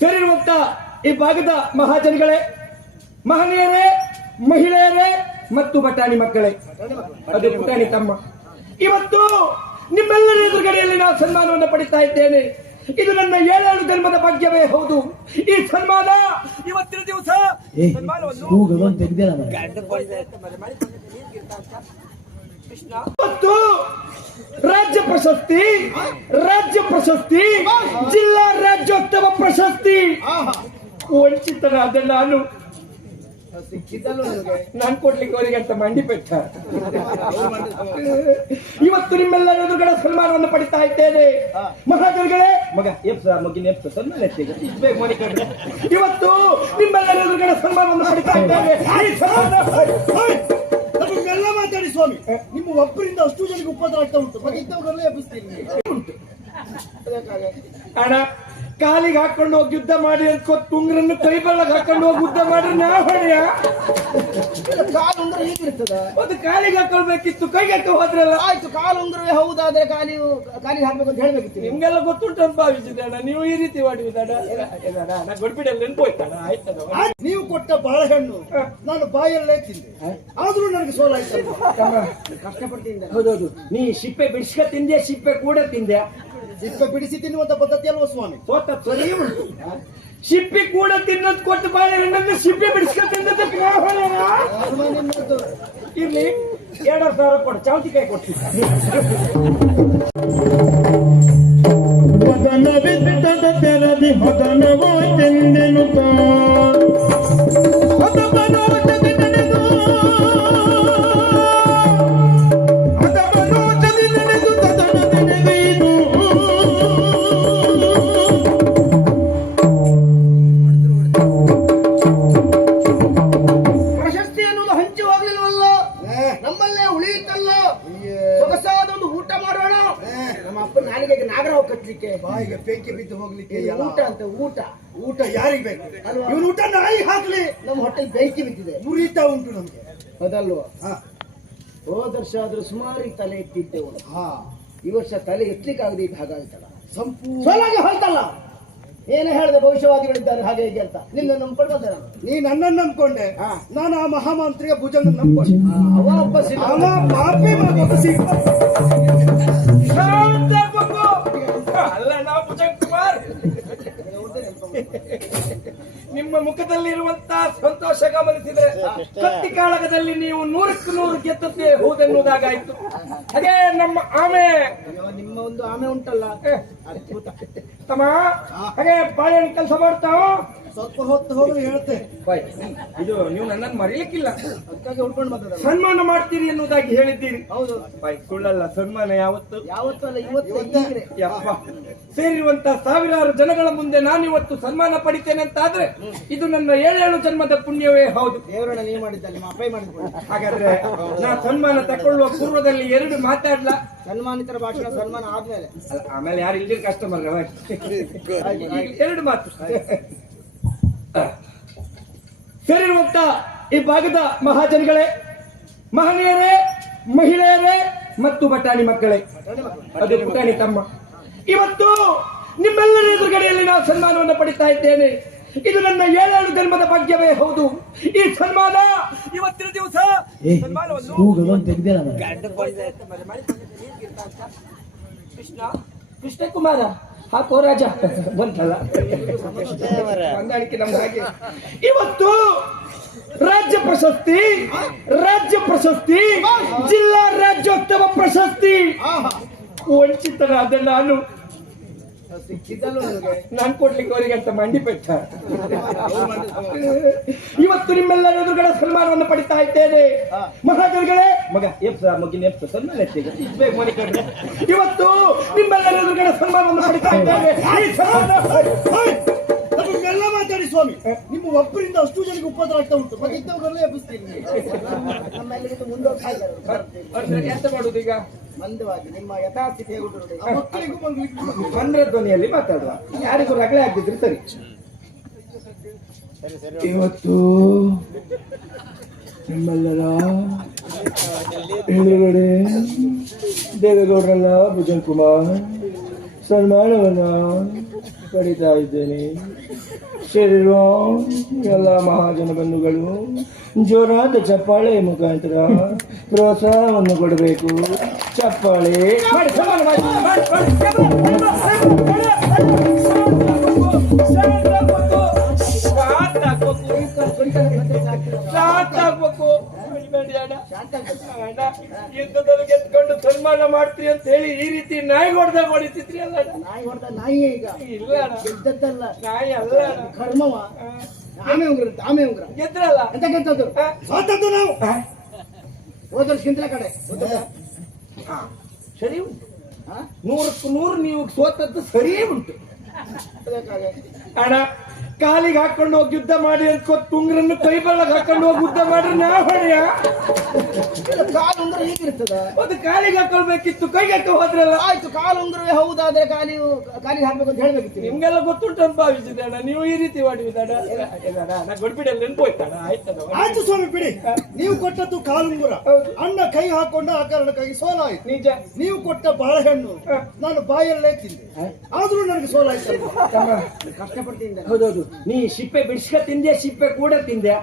ಸೇರಿರುವಂತ ಈ ಭಾಗದ ಮಹಾಜನಗಳೇ, ಮಹನೀಯರೇ, ಮಹಿಳೆಯರೇ ಮತ್ತು ಬಟಾಣಿ ಮಕ್ಕಳೇ, ಅದು ಪುಟಾಣಿ ತಮ್ಮ, ಇವತ್ತು ನಿಮ್ಮೆಲ್ಲರ ಎದುರುಗಡೆಯಲ್ಲಿ ನಾವು ಸನ್ಮಾನವನ್ನು ಪಡಿತಾ ಇದ್ದೇನೆ. ಇದು ನನ್ನ 7 ಜನ್ಮದ ಭಾಗ್ಯವೇ ಹೌದು. ಈ ಸನ್ಮಾನ ಇವತ್ತಿನ ದಿವಸ ಮತ್ತು ರಾಜ್ಯ ಪ್ರಶಸ್ತಿ, ಜಿಲ್ಲಾ ರಾಜ್ಯೋತ್ಸವ ಪ್ರಶಸ್ತಿ ವಂಚಿತನಾದ ನಾನು ಕೊಡ್ಲಿಕ್ಕೆ ಅವರಿಗೆ ಅಂತ ಮಂಡಿ ಪೆಟ್ಟ. ಇವತ್ತು ನಿಮ್ಮೆಲ್ಲರ ಎದುರುಗಡೆ ಸನ್ಮಾನವನ್ನು ಪಡಿತಾ ಇದ್ದೇನೆ. ಮಹಾಜನಗಳೇ, ಇವತ್ತು ನಿಮ್ಮೆಲ್ಲರ ಎದುರುಗಡೆ ಸನ್ಮಾನವನ್ನು ಪಡಿತಾ ಇದ್ದೇನೆ. ಎಲ್ಲ ಮಾತಾಡಿ ಸ್ವಾಮಿ, ನಿಮ್ಮ ಒಬ್ಬರಿಂದ ಅಷ್ಟು ಜನಕ್ಕೆ ಉಪದ್ರ ಆಗ್ತಾ ಉಂಟು. ಮತ್ತೆ ಎಬ್ಬಿಸ್ತೀನಿ ಉಂಟು ಅಣ್ಣ. ಕಾಲಿಗೆ ಹಾಕೊಂಡು ಹೋಗಿ ಯುದ್ಧ ಮಾಡಿ ಅನ್ಕೋ, ತುಂಗ್ರನ್ನು ಕೈ ಬೆಳ್ಳಗೆ ಹಾಕೊಂಡು ಹೋಗಿ ಯುದ್ಧ ಮಾಡ್ರೆ ನಾ ಹೊಡೆಯ ಕಾಲುಂಗ್ರ ಹೀಗಿರ್ತದ. ಅದು ಕಾಲಿಗೆ ಹಾಕೊಳ್ಬೇಕಿತ್ತು, ಕೈಗೆ ಹಾಕಿ ಹೋದ್ರಲ್ಲ. ಆಯ್ತು, ಕಾಲುಂಗ್ರವೇ ಹೌದಾದ್ರೆ ಕಾಲಿಗೆ ಹಾಕ್ಬೇಕು ಅಂತ ಹೇಳ್ಬೇಕಿತ್ತು. ನಿಮ್ಗೆಲ್ಲ ಗೊತ್ತುಂಟು ಅಂತ ಭಾವಿಸಿದೆ ಅಣ್ಣ. ನೀವು ಈ ರೀತಿ ಮಾಡಿದಾಡ ಗೊಡ್ಬಿಡಲ್ಲಿ ನೆನ್ಪೋಯ್ತಾಡ. ಆಯ್ತದ, ನೀವು ಕೊಟ್ಟ ಬಾಳೆಹಣ್ಣು ನಾನು ಬಾಯಲ್ಲೇ ತಿಂದೆ, ಆದ್ರೂ ನನಗೆ ಸೋಲಾಯ್ತು. ಕಷ್ಟಪಡ್ತಿದ್ದೆ. ಹೌದೌದು, ನೀ ಸಿಪ್ಪೆ ಬಿಡಿಸ್ಕ ತಿಂದ್ಯಾ, ಸಿಪ್ಪೆ ಕೂಡ ತಿಂದ್ಯಾ? ಸಿಪ್ಪೆ ಬಿಡಿಸಿ ತಿನ್ನುವಂತ ಪದ್ಧತಿ ಅಲ್ವ ಸ್ವಾಮಿ? ಸೋತ ಸರಿ ಉಂಟು. ಸಿಪ್ಪೆ ಕೂಡ ತಿನ್ನೋದು ಕೊಟ್ಟು ಬಾಳೆಹಣ್ಣನ್ನು ಸಿಪ್ಪೆ ಬಿಡಿಸ್ಕ ತಿನ್ನೋದಕ್ಕೆ ಇರ್ಲಿ. 2000 ಕೊಡು, ಚಾವತಿಕಾಯಿ ಕೊಡ್ತೀನಿ. ತೆರದಿ ಹೊದನವೋ ತೆಂದೆನು ಬಾಯಿಗೆ ಬೆಂಕಿ ಬಿದ್ದು ಹೋಗ್ಲಿಕ್ಕೆ ಊಟ ಅಂತ ಊಟ ಯಾರಿಗೆ ಬೇಕು? ಇವನು ಊಟ ನಾಯಿ ಹಾಕ್ಲಿ. ನಮ್ಮ ಹೊಟ್ಟೆ ಬೆಂಕಿ ಬಿದ್ದಿದೆ, ಉರಿತಾ ಉಂಟು ನಮ್ಗೆ, ಅದಲ್ವಾ? ಹೋದ ವರ್ಷ ಆದ್ರೂ ಸುಮಾರು ತಲೆ ಎತ್ತಿದ್ದೆವು. ಈ ವರ್ಷ ತಲೆ ಎತ್ತಲಿಕ್ಕೆ ಆಗದೆ ಇದ್ದ ಹಾಗಾಯ್ತಲ್ಲ, ಸಂಪೂರ್ಣ ಹೋಯ್ತಲ್ಲ. ಏನೇ ಹೇಳಿದೆ ಭವಿಷ್ಯವಾದಿಗಳಿದ್ದಾರೆ ಹಾಗೆ ಹೇಗೆ ಅಂತ. ನಿನ್ನ ನಂಬ್ಕೊಂಡು ಬಂದೆ ನಾನು. ನೀ ನನ್ನನ್ನು ನಂಬ್ಕೊಂಡೆ, ನಾನು ಆ ಮಹಾಮಂತ್ರಿಯ ಭುಜಂಗ ನಂಬ್ಕೊಂಡೆ. ಅಲ್ಲ, ನಾವು ಭುಜಂಗ್ ಕುಮಾರ್. ನಿಮ್ಮ ಮುಖದಲ್ಲಿರುವಂತಹ ಸಂತೋಷ ಗಮನಿಸಿದ್ರೆ ಕತ್ತಿ ಕಾಳಗದಲ್ಲಿ ನೀವು 100ಕ್ಕೆ 100 ಗೆದ್ದದ್ದೇ ಹೌದೆನ್ನುವುದಾಗಾಯ್ತು. ಹಾಗೆ ನಮ್ಮ ಆಮೆ, ನಿಮ್ಮ ಒಂದು ಆಮೆ ಉಂಟಲ್ಲ ತಮ್ಮ, ಹಾಗೆ ಬಾಳೆಹಣ್ಣು ಕೆಲಸ ಮಾಡ್ತಾವ. ಸ್ವಲ್ಪ ಹೊತ್ತು ಹೋಗಿ ಹೇಳ್ತೆ. ಇದು ನೀವು ನನ್ನನ್ನು ಮರೀಲಿಕ್ಕಿಲ್ಲ, ಅದಕ್ಕಾಗಿ ಉಳ್ಕೊಂಡು ಬಂದ. ಸನ್ಮಾನ ಮಾಡ್ತೀರಿ ಎನ್ನುವುದಾಗಿ ಹೇಳಿದ್ದೀರಿ. ಹೌದು, ಸುಳ್ಳಲ್ಲ. ಸನ್ಮಾನ ಯಾವತ್ತು ಅಲ್ಲ, ಇವತ್ತು. ಸೇರಿರುವಂತ ಸಾವಿರಾರು ಜನಗಳ ಮುಂದೆ ನಾನಿವತ್ತು ಸನ್ಮಾನ ಪಡಿತೇನೆ ಅಂತ ಆದ್ರೆ ಇದು ನನ್ನ 7 ಜನ್ಮದ ಪುಣ್ಯವೇ ಹೌದು. ದೇವರನ್ನ ನೀವು ಮಾಡಿದ್ದ, ನಿಮ್ಮ ಅಪ್ಪ ಮಾಡಿದ್ದ. ಹಾಗಾದ್ರೆ ನಾ ಸನ್ಮಾನ ತಕೊಳ್ಳುವ ಪೂರ್ವದಲ್ಲಿ 2 ಮಾತಾಡ್ಲಾ? ಸನ್ಮಾನಿತರ ಭಾಷಣ ಸನ್ಮಾನ ಆದ್ಮೇಲೆ, ಆಮೇಲೆ ಯಾರು ಇಲ್ಲಿನ ಕಸ್ಟಮರ್ 2 ಮಾತು. ಸೇರಿರುವಂತ ಈ ಭಾಗದ ಮಹಾಜನಗಳೇ, ಮಹನೀಯರೇ, ಮಹಿಳೆಯರೇ ಮತ್ತು ಬಟಾಣಿ ಮಕ್ಕಳೇ, ಅದು ಪುಟಾಣಿ ತಮ್ಮ, ಇವತ್ತು ನಿಮ್ಮೆಲ್ಲರ ಎದುರುಗಡೆಯಲ್ಲಿ ನಾವು ಸನ್ಮಾನವನ್ನು ಪಡಿತಾ ಇದ್ದೇನೆ. ಇದು ನನ್ನ 7 ಜನ್ಮದ ಭಾಗ್ಯವೇ ಹೌದು. ಈ ಸನ್ಮಾನ ಇವತ್ತಿನ ದಿವಸ ಕೃಷ್ಣ ಕುಮಾರ ಹಾಕೋ ರಾಜ ಬಂತಲ್ಲ ಹೊಂದಾಣಿಕೆ ನಮ್ಗೆ ಹಾಗೆ. ಇವತ್ತು ರಾಜ್ಯ ಪ್ರಶಸ್ತಿ, ಜಿಲ್ಲಾ ರಾಜ್ಯೋತ್ಸವ ಪ್ರಶಸ್ತಿ ವಂಚಿತನಾದ ನಾನು ಕೊಡ್ಲಿಕ್ಕೆ ಅವರಿಗೆ ಅಂತ ಮಂಡಿ ಪೆಟ್ಟ. ಇವತ್ತು ನಿಮ್ಮೆಲ್ಲರ ಎದುರುಗಡೆ ಸನ್ಮಾನವನ್ನು ಪಡಿತಾ ಇದ್ದೇನೆ. ಮಹಾಜನಗಳೇ, ಇವತ್ತು ನಿಮ್ಮೆಲ್ಲರ ಎದುರುಗಡೆ ಸನ್ಮಾನವನ್ನು ಪಡಿತಾ ಇದ್ದೇನೆ. ಎಲ್ಲ ಮಾತಾಡಿ ಸ್ವಾಮಿ, ನಿಮ್ಮ ಒಬ್ಬರಿಂದ ಅಷ್ಟು ಜನಕ್ಕೆ ಉಪದ್ರ ಆಗ್ತಾ ಉಂಟು. ಮತ್ತೆ ಎಬ್ಬಿಸ್ತೀನಿ. ಎಂತ ಮಾಡುದು ಈಗ? ಮಂದವಾಗಿ ನಿಮ್ಮ ಯಥಾಸ್ಥಿತಿ ಮಕ್ಕಳಿಗೂ ಮಂದ್ರ ಧ್ವನಿಯಲ್ಲಿ ಮಾತಾಡುವ, ಯಾರಿಗೂ ರಗಳೆ ಆಗಿದ್ರು ಸರಿ. ಇವತ್ತು ನಿಮ್ಮೆಲ್ಲರ ಎದುರುಗಡೆ ದೇವೇಗೌಡರಲ್ಲ ಭುಜಂಗ್ ಕುಮಾರ್ ಸನ್ಮಾನವನ್ನ ಪಡಿತಾ ಇದ್ದೇನೆ. ಶರೀರ ಎಲ್ಲ ಮಹಾಜನ ಬಂಧುಗಳು ಜೋರಾದ ಚಪ್ಪಾಳೆ ಮುಖಾಂತರ ಪ್ರೋತ್ಸಾಹವನ್ನು ಕೊಡಬೇಕು. ಚಪ್ಪಾಳೆ ಮಾಡಿ, ಸನ್ಮಾನ ಮಾಡಿ, ಮಾಡಿ, ಮಾಡಿ, ಯುದ್ಧದಲ್ಲಿ ಗೆದ್ಕೊಂಡು ಸನ್ಮಾನ ಮಾಡ್ತೀರಿ ಅಂತ ಹೇಳಿ ಈ ರೀತಿ ನಾಯಿ ಹೊಡೆದಾಗ ಹೊಡಿತಿದ್ರಿ ಅಲ್ಲ? ನಾಯಿ ಹೊಡೆದ ನಾಯಿ ಈಗ ಇಲ್ಲ ಅಣ್ಣ, ಗೆದ್ದದ್ದಲ್ಲ, ನಾಯಿ ಅಲ್ಲ ಅಣ್ಣ. ಕರ್ಮವ. ಆಮೆ ಉಂಗ್ರ, ಆಮೆ ಉಂಗ್ರ ಗೆದ್ರಲ್ಲ. ಎಂತ ಗೆದ್ದದ್ದು? ಸೋತದ್ದು ನಾವು. ಹೋದರ್ಸ್ಕಿಂತ ಕಡೆ ಸರಿ ಉಂಟು, 100ಕ್ಕೆ 100 ನೀವು ಸೋತದ್ದು ಸರಿಯೇ ಉಂಟು ಅಣ್ಣ. ಕಾಲಿಗೆ ಹಾಕೊಂಡು ಹೋಗಿ ಯುದ್ಧ ಮಾಡಿ ಅಂತ ತುಂಗ್ರನ್ನು ಕೈ ಬಳ್ಳಕ್ಕೆ ಹಾಕೊಂಡು ಹೋಗಿ ಯುದ್ಧ ಮಾಡ್ರೆ ನಾ ಹೊಡೆಯ. ಕಾಲು ಉಂಗ್ರ ಹೀಗಿರ್ತದ? ಅದು ಕಾಲಿಗೆ ಹಾಕೊಳ್ಬೇಕಿತ್ತು, ಕೈಗೆ ಹಾಕೋ ಹೋದ್ರಲ್ಲ. ಆಯ್ತು, ಕಾಲು ಉಂಗ್ರವೇ ಹೌದಾದ್ರೆ ಕಾಲಿಗೆ ಹಾಕ್ಬೇಕು ಅಂತ ಹೇಳ್ಬೇಕಿತ್ತು. ನಿಮ್ಗೆಲ್ಲ ಗೊತ್ತುಂಟು ಅಂತ ಭಾವಿಸಿದೆ ಅಣ್ಣ, ನೀವು ಈ ರೀತಿ ಮಾಡಿದ್ದಾಡ. ನಾ ಗೊಡ್ಬಿಡಲ್ಲ ನೆನ್ಪೋಯ್ತಾಡ. ಆಯ್ತದ, ಆಯ್ತು ಸ್ವಾಮಿ ಬಿಡಿ. ನೀವು ಕೊಟ್ಟದ್ದು ಕಾಲುಂಗುರ, ಅಣ್ಣ ಕೈ ಹಾಕೊಂಡ ಆ ಕಾರಣಕ್ಕಾಗಿ ಸೋಲಾಯ್ತು. ನಿಜ. ನೀವು ಕೊಟ್ಟ ಬಾಳೆಹಣ್ಣು ನಾನು ಬಾಯಲ್ಲೇ ತಿಂದೆ, ಆದ್ರೂ ನನಗೆ ಸೋಲಾಯ್ತು. ಕಷ್ಟಪಡ್ತೀನಿ. ಹೌದೌದು, ನೀ ಸಿಪ್ಪೆ ಬಿಡಿಸ್ಕ ತಿಂದೆ, ಸಿಪ್ಪೆ ಕೂಡ ತಿಂದೆ.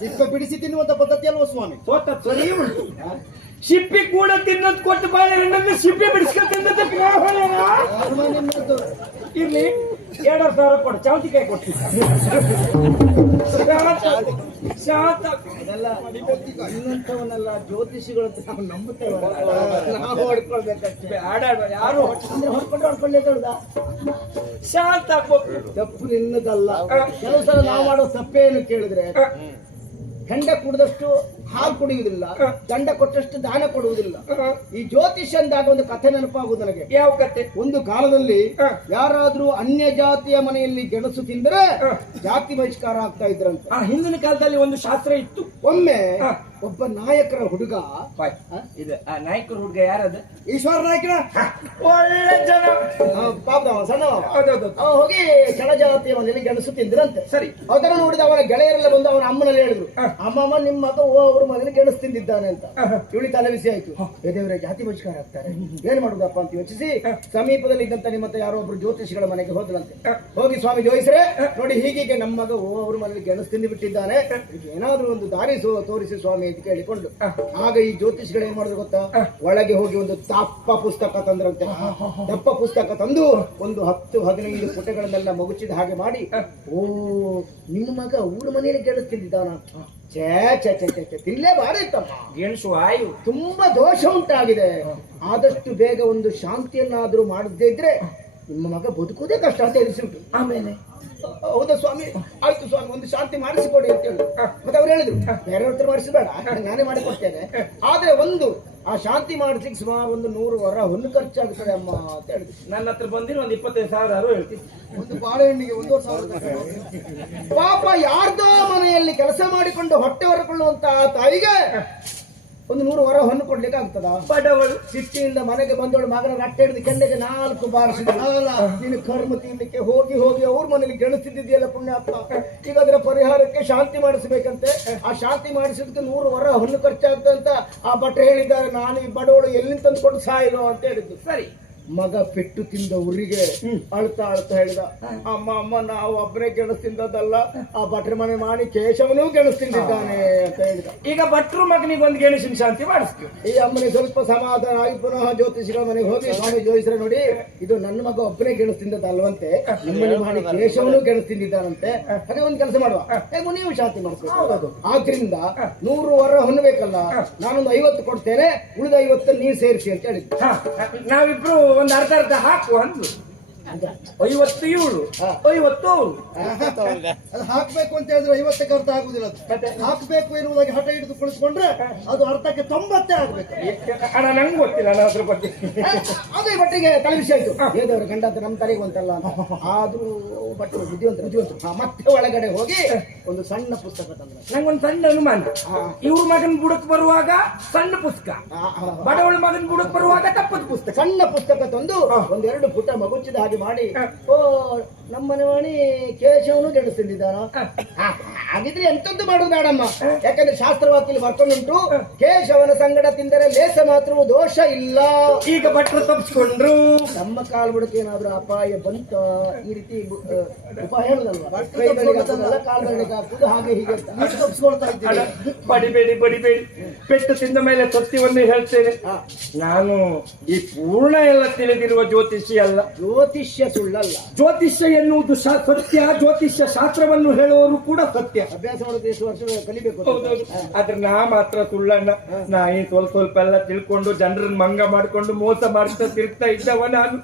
ಸಿಪ್ಪೆ ಬಿಡಿಸಿ ತಿನ್ನುವಂತ ಪದ್ಧತಿ ಅಲ್ವ ಸ್ವಾಮಿ? ಸೋತ ಸರಿ ಉಂಟು. ಸಿಪ್ಪೆ ಕೂಡ ತಿನ್ನೋದು ಕೊಟ್ಟು ಬಾಳೆಹಣ್ಣನ್ನು ಸಿಪ್ಪೆ ಬಿಡಿಸ್ಕ ತಿನ್ನೋದಕ್ಕೆ ನಾ ಹೊಡೆಯ. ಇರ್ಲಿ, 2000 ಕೊಡು, ಚಾವತಿಕಾಯಿ ಕೊಡ್ತೀನಿ. ಶಾಂತ ಅದೆಲ್ಲ ಇನ್ನಂತವನ್ನೆಲ್ಲ ಜ್ಯೋತಿಷಿಗಳು ಅಂತ ನಾವು ನಂಬುತ್ತೇವೆ. ನಾವು ಹೊಡ್ಕೊಳ್ಬೇಕಷ್ಟೇ. ಯಾರು ಅಂದ್ರೆ ಹೊಡ್ಕೊಳ್ಳೇ ಶಾಂತ ಆಗ್ಬೇಕು. ತಪ್ಪು ನಿನ್ನದಲ್ಲ. ಕೆಲವು ಸಲ ನಾವು ಮಾಡೋ ತಪ್ಪೇನು ಕೇಳಿದ್ರೆ, ಗಂಡ ಕುಡಿದಷ್ಟು ಹಾಲು ಕುಡಿಯುವುದಿಲ್ಲ, ದಂಡ ಕೊಟ್ಟಷ್ಟು ದಾನ ಕೊಡುವುದಿಲ್ಲ. ಈ ಜ್ಯೋತಿಷ್ಯ ಅಂದಾಗ ಒಂದು ಕಥೆ ನೆನಪಾಗುವುದು ನನಗೆ. ಯಾವ ಕತೆ? ಒಂದು ಕಾಲದಲ್ಲಿ ಯಾರಾದ್ರೂ ಅನ್ಯ ಜಾತಿಯ ಮನೆಯಲ್ಲಿ ಗೆಣಸು ತಿಂದರೆ ಜಾತಿ ಬಹಿಷ್ಕಾರ ಆಗ್ತಾ ಇದ್ರಂತೆ. ಹಿಂದಿನ ಕಾಲದಲ್ಲಿ ಒಂದು ಶಾಸ್ತ್ರ ಇತ್ತು. ಒಮ್ಮೆ ಒಬ್ಬ ನಾಯಕರ ಹುಡುಗ, ಇದು ಆ ನಾಯಕರ ಹುಡುಗ ಯಾರದು? ಈಶ್ವರ ನಾಯಕನ ಒಳ್ಳೆ ಜನ, ಪಾಪದವ ಸಣ್ಣವ, ಹೌದೌದು, ಅವ ಹೋಗಿ ಕೆಳಜಾತಿಯ ಮನೆಯಲ್ಲಿ ಗೆಣಸು ತಿಂದ್ರಂತೆ. ಸರಿ. ಅದನ್ನು ನೋಡಿದ ಅವನ ಗೆಳೆಯರೆಲ್ಲ ಬಂದು ಅವನ ಅಮ್ಮನಲ್ಲಿ ಹೇಳಿದ್ರು, ಅಮ್ಮಮ್ಮ ನಿಮ್ಮ ಮಗ ಅವ್ರ ಮಗನಿಗೆ ಗೆಣಸು ತಿಂದಿದ್ದಾನೆ ಅಂತ. ಇವಳಿ ತಲೆ ಬಿಸಿ ಆಯ್ತು. ದೇವರೇ, ಜಾತಿ ಬಹಿಷ್ಕಾರ ಆಗ್ತಾರೆ, ಏನ್ ಮಾಡುದಪ್ಪ ಅಂತ ಯೋಚಿಸಿ ಸಮೀಪದಲ್ಲಿ ಇದ್ದಂತ ನಿಮ್ಮತ್ತ ಯಾರೋ ಒಬ್ರು ಜ್ಯೋತಿಷಿಗಳ ಮನೆಗೆ ಹೋದ್ರಂತೆ. ಹೋಗಿ, ಸ್ವಾಮಿ ಜ್ಯೋತಿಷರೇ ನೋಡಿ, ಹೀಗೆ ನಮ್ಮ ಮಗ ಅವ್ರ ಮನೆಯಲ್ಲಿ ಗೆಣಸು ತಿಂದು ಬಿಟ್ಟಿದ್ದಾನೆ, ಏನಾದ್ರೂ ಒಂದು ದಾರಿ ತೋರಿಸಿ ಸ್ವಾಮಿ ಅಂತ ಕೇಳಿಕೊಂಡು. ಆಗ ಈ ಜ್ಯೋತಿಷಿಗಳು ಏನ್ ಮಾಡಿದ್ರು ಗೊತ್ತಾ? ಒಳಗೆ ಹೋಗಿ ಒಂದು ದಪ್ಪ ಪುಸ್ತಕ ತಂದ್ರಂತೆ. ದಪ್ಪ ಪುಸ್ತಕ ತಂದು ಒಂದು 10-15 ಪುಟಗಳನ್ನೆಲ್ಲ ಮಗುಚಿದ ಹಾಗೆ ಮಾಡಿ, ಓ ನಿಮ್ಮ ಮಗ ಊರ ಮನೆಯಲ್ಲಿ ಗೆಣಸು ತಿಂದಿದ್ದಾನ, ಛೇ ಛೇ ಛೇ ಛೇ ತಿನ್ಲೇಬಾರೈತಮ್ಮ, ಗೆಣಸು ಆಯು ತುಂಬಾ ದೋಷ ಉಂಟಾಗಿದೆ, ಆದಷ್ಟು ಬೇಗ ಒಂದು ಶಾಂತಿಯನ್ನಾದ್ರೂ ಮಾಡದೇ ಇದ್ರೆ ನಿಮ್ಮ ಮಗ ಬದುಕುವುದೇ ಕಷ್ಟ ಅಂತ ಎನಿಸಿಬಿಟ್ಟು. ಆಮೇಲೆ ಹೌದಾ ಸ್ವಾಮಿ, ಆಯ್ತು ಸ್ವಾಮಿ, ಒಂದು ಶಾಂತಿ ಮಾಡಿಸಿಕೊಡಿ ಅಂತ ಹೇಳಿದ್ರು. ಮತ್ತೆ ಅವ್ರು ಹೇಳಿದ್ರು, ಬೇರೆ ಹತ್ರ ಮಾಡಿಸಬೇಡ, ನಾನೇ ಮಾಡಿಕೊಡ್ತೇನೆ, ಆದ್ರೆ ಒಂದು ಆ ಶಾಂತಿ ಮಾಡಿಸ್ಲಿಕ್ಕೆ ಸುಮಾರು ಒಂದು 100 ವರ ಹೊನ್ನು ಖರ್ಚಾಗ್ತದೆ ಅಮ್ಮ ಅಂತ ಹೇಳಿದ್ರು. ನನ್ನ ಹತ್ರ ಬಂದಿರೋ ಒಂದು 25,000 ಹೇಳ್ತೀನಿ. ಒಂದು ಬಾಳೆಹಣ್ಣಿಗೆ 1,000. ಪಾಪ ಯಾರ್ದೋ ಮನೆಯಲ್ಲಿ ಕೆಲಸ ಮಾಡಿಕೊಂಡು ಹೊಟ್ಟೆ ಹೊರಕೊಳ್ಳುವಂತಹ ತಾಯಿಗೆ ಒಂದು 100 ವರ ಹೊನ್ನು ಕೊಡ್ಲಿಕ್ಕೆ ಆಗ್ತದ? ಬಡವಳು ಸಿಟ್ಟಿಯಿಂದ ಮನೆಗೆ ಬಂದವಳು ಮಗನ ರಟ್ಟೆ ಹಿಡಿದು ಕೆಂಡೆಗೆ 4 ಬಾರಿಸಿದಲ್ಲ, ನೀನು ಕರ್ಮ ತಿನ್ಲಿಕ್ಕೆ ಹೋಗಿ ಹೋಗಿ ಅವ್ರ ಮನೇಲಿ ಗೆಣಸಿದ್ದಿದೆಯಲ್ಲ ಪುಣ್ಯಾತ್ಮ, ಈಗ ಅದರ ಪರಿಹಾರಕ್ಕೆ ಶಾಂತಿ ಮಾಡಿಸಬೇಕಂತೆ. ಆ ಶಾಂತಿ ಮಾಡಿಸಿದಕ್ಕೆ 100 ವರ ಹೊನ್ನು ಖರ್ಚಾಗ್ತಂತ ಆ ಭಟ್ರು ಹೇಳಿದ್ದಾರೆ. ನಾನು ಈ ಬಡವಳು ಎಲ್ಲಿ ತಂದುಕೊಂಡು ಸಾಯಿರೋ ಅಂತ ಹೇಳಿದ್ದು. ಸರಿ. ಮಗ ಪೆಟ್ಟು ತಿಂದ ಊರಿಗೆ ಅಳ್ತಾ ಹೇಳಿದ, ಅಮ್ಮ ನಾವು ಒಬ್ಬರೇ ಗೆಣಸು ತಿಂದದ್ದಲ್ಲ, ಆ ಭಟ್ರ ಮನೆ ಮಾಡಿ ಕೇಶವನೂ ಗೆಣಸು ತಿಂದಿದ್ದಾನೆ ಅಂತ ಹೇಳಿದ. ಈಗ ಭಟ್ರು ಮಗನಿಗೆ ಒಂದು ಗೆಣಸಿನ ಶಾಂತಿ ಮಾಡಿಸ್ತೀವಿ. ಈ ಅಮ್ಮನಿಗೆ ಸ್ವಲ್ಪ ಸಮಾಧಾನ ಆಗಿ ಪುನಃ ಜ್ಯೋತಿಷಿಗಳ ಮನೆಗೆ ಹೋಗಿ, ಸ್ವಾಮಿ ಜ್ಯೋತಿಷರ ನೋಡಿ, ಇದು ನನ್ನ ಮಗ ಒಬ್ಬನೇ ಗೆಣಸು ತಿಂದದ್ದಲ್ವಂತೆ, ನಿಮ್ಮನೆ ಮಾಡಿ ಕೇಶವನೂ ಗೆಣಸು ತಿಂದಿದ್ದಾನಂತೆ, ಅದೇ ಒಂದು ಕೆಲಸ ಮಾಡುವ, ಹೇಗೂ ನೀವು ಶಾಂತಿ ಮಾಡಿಸ್ಬೇಕು. ಆದ್ರಿಂದ 100 ವರ ಹೊನ್ನಬೇಕಲ್ಲ, ನಾನೊಂದು 50 ಕೊಡ್ತೇನೆ, ಉಳಿದ 50 ನೀವು ಸೇರಿಸಿ ಅಂತ ಹೇಳಿದ್ದು. ನಾವಿಬ್ರು ಒಂದು ಅರ್ಧ ಹಾಕುವ ಅಂದ್ರು. 50 ಇವಳು, 50 ಅವಳು. ಅದು ಹಾಕ್ಬೇಕು ಅಂತ ಹೇಳಿದ್ರೆ 50ಕ್ಕೆ ಅರ್ಥ ಆಗುದಿಲ್ಲ. ಹಾಕ್ಬೇಕು ಎನ್ನುವುದಾಗಿ ಹಠ ಹಿಡಿದು ಕುಳಿತುಕೊಂಡ್ರೆ ಅದು ಅರ್ಥಕ್ಕೆ 90 ಆಗ್ಬೇಕು. ಅಣ್ಣ ನಂಗೆ ಗೊತ್ತಿಲ್ಲ ನಾನು ಅದ್ರ ಬಗ್ಗೆ. ಅದೇ ಬಟ್ಟಿಗೆ ತಲೆ ವಿಷಯ ಆಯ್ತು. ಹೇದವ್ರ ಗಂಡ ಅಂತ ನಮ್ಮ ತಲೆಗೆ ಅಂತಲ್ಲ ಅಂತ. ಆದ್ರೂ ಬಟ್ಟೆ ಬುದ್ಧಿವಂತರು. ಮತ್ತೆ ಒಳಗಡೆ ಹೋಗಿ ಒಂದು ಸಣ್ಣ ಪುಸ್ತಕ ತಂದ್ರೆ, ನಂಗೊಂದು ಸಣ್ಣ ಅನುಮಾನ. ಇವ್ರ ಮಗನ್ ಬುಡಕ್ ಬರುವಾಗ ಸಣ್ಣ ಪುಸ್ತಕ, ಬಡವಳ ಮಗನ್ ಬುಡಕ್ ಬರುವಾಗ ತಪ್ಪದ ಪುಸ್ತಕ. ಸಣ್ಣ ಪುಸ್ತಕ ತಂದು 1-2 ಪುಟ ಮಗುಚಿದ ಹಾಗೆ ಮಾಡಿ, ಓ ನಮ್ಮನೆ ವಾಣಿ ಕೇಶವನು ಗೆಣಸು ತಿಂದಿದ್ದಾನ, ಹಾಗಿದ್ರೆ ಎಂತದ್ದು ಮಾಡುದು ಬೇಡಮ್ಮ. ಯಾಕಂದ್ರೆ ಶಾಸ್ತ್ರವಾಕ್ಯಲ್ಲಿ ಬರ್ಕೊಂಡುಂಟು, ಕೇಶವನ ಸಂಗಡ ತಿಂದರೆ ಲೇಸ ಮಾತ್ರ ದೋಷ ಇಲ್ಲ. ಈಗ ಭಟ್ರು ತಪ್ಪಿಸ್ಕೊಂಡ್ರು. ನಮ್ಮ ಕಾಲ್ ಬುಡಕ್ಕೆ ಏನಾದ್ರೂ ಅಪಾಯ ಬಂತ ಈ ರೀತಿ ಉಪಾಯ ಹೇಳುದಲ್ವಾ, ಕಾಲ್ಗಳಿಗೆ ಹಾಕುದು ಹಾಗೆ ಹೀಗೆ ಅಂತ ತಪ್ಪಿಸ್ಕೊಳ್ತಾ ಅಲ್ಲ, ಇದ್ದೀವಿ. ಬಡಿಬೇಡಿ. ಪೆಟ್ಟು ತಿಂದ ಮೇಲೆ ಸತ್ಯವನ್ನು ಹೇಳ್ತೇನೆ. ನಾನು ಈ ಪೂರ್ಣ ಎಲ್ಲ ತಿಳಿದಿರುವ ಜ್ಯೋತಿಷಿ ಅಲ್ಲ. ಜ್ಯೋತಿಷ್ಯ ಸುಳ್ಳಲ್ಲ. ಜ್ಯೋತಿಷ್ಯ ಎನ್ನುವುದು ಸತ್ಯ. ಜ್ಯೋತಿಷ್ಯ ಶಾಸ್ತ್ರವನ್ನು ಹೇಳುವವರು ಕೂಡ ಸತ್ಯ. ಅಭ್ಯಾಸ ಮಾಡೋದು ಎಷ್ಟು ವರ್ಷ ಕಲಿಬೇಕು. ಹೌದೌದು. ಆದ್ರೆ ನಾ ಮಾತ್ರ ಸುಳ್ಳಣ್ಣ. ನಾ ಈ ಸ್ವಲ್ಪ ಎಲ್ಲ ತಿಳ್ಕೊಂಡು ಜನರನ್ನ ಮಂಗ ಮಾಡ್ಕೊಂಡು ಮೋಸ ಮಾಡ್ತಾ ತಿರುಗ್ತಾ ಇದ್ದವ ನಾನು.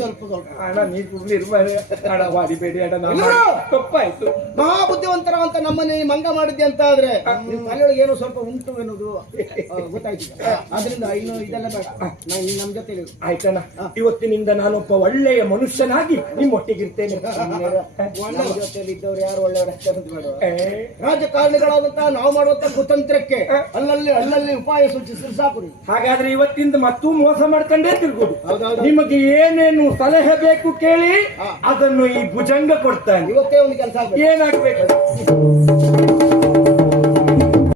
ಸ್ವಲ್ಪ ಅಣ್ಣ ನೀ ಸುಳ್ಳಿರ್ಬಾರೆ ಅಣ್ಣ, ಮಾಡಿಬೇಡಿ ಅಣ್ಣ, ನಾನು ತಪ್ಪಾಯ್ತು. ಮಹಾ ಬುದ್ಧಿವಂತರ ಅಂತ ನಮ್ಮನೆ ಮಂಗ ಮಾಡಿದ್ದೆ ಅಂತ ಆದ್ರೆ ನಿಮ್ ತಲೆಯೊಳಗೆ ಏನೋ ಸ್ವಲ್ಪ ಉಂಟು ಎನ್ನುವುದು ಗೊತ್ತಾಯ್ತು. ಆದ್ರಿಂದ ಇನ್ನು ಇದೆಲ್ಲ ಬೇಡ, ನಾನು ನಮ್ ಜೊತೆ ಆಯ್ತಣ್ಣ. ಇವತ್ತಿನಿಂದ ನಾನೊಬ್ಬ ಒಳ್ಳೆಯ ಮನುಷ್ಯನಾಗಿ ನಿಮ್ಮೊಟ್ಟಿಗಿರ್ತೇನೆ. ನಮ್ಮ ಜೊತೆಯಲ್ಲಿ ಇದ್ದವ್ರು ಯಾರು ಒಳ್ಳೆಯವರು ಬೇಡ. ರಾಜಕಾರಣಿಗಳಾದಂತಹ ನಾವು ಮಾಡುವಂತ ಕುತಂತ್ರಕ್ಕೆ ಅಲ್ಲಲ್ಲಿ ಉಪಾಯ ಸೂಚಿಸಿದ್ರೆ ಸಾಕು. ಹಾಗಾದ್ರೆ ಇವತ್ತಿಂದ ಮತ್ತೂ ಮೋಸ ಮಾಡ್ಕೊಂಡೇ ತಿರ್ಗೋದು. ಹೌದೌದು. ನಿಮಗೆ ಏನೇನು ಸಲಹೆ ಬೇಕು ಕೇಳಿ, ಅದನ್ನು ಈ ಭುಜಂಗ ಕೊಡ್ತಾನೆ. ಇವತ್ತೇ ಒಂದು ಕೆಲಸ ಏನಾಗ್ಬೇಕು?